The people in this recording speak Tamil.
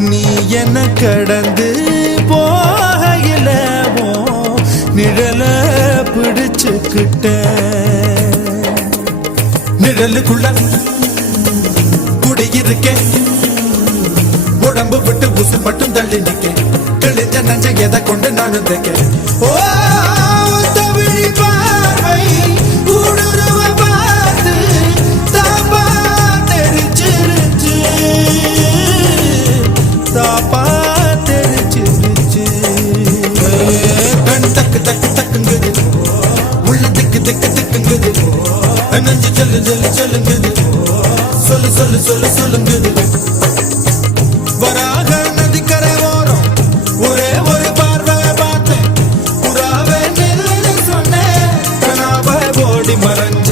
நீ என்ன கடந்து போகையில உன் நிழல பிடிச்சுக்கிட்ட நிழலுக்குள்ள குடியிருக்கேன். உடம்பு விட்டு உசு மட்டும் தள்ளி நிக்க தெளிஞ்ச நஞ்ச எதை கொண்டு நானும் தைக்க ஓ திக்கு திக்கு திக்குங்குது நெஞ்சு ஜல்லு ஜல்லு ஜல்லுங்குது சொல்லு. சொல்லு சொல்லு சொல்லுங்குது வராக நதிக்கரை ஓரம் ஒரே ஒரு பார்வையை பார்த்தேன். புறாவே சொன்னேன். கனாவை ஓடி மறங்க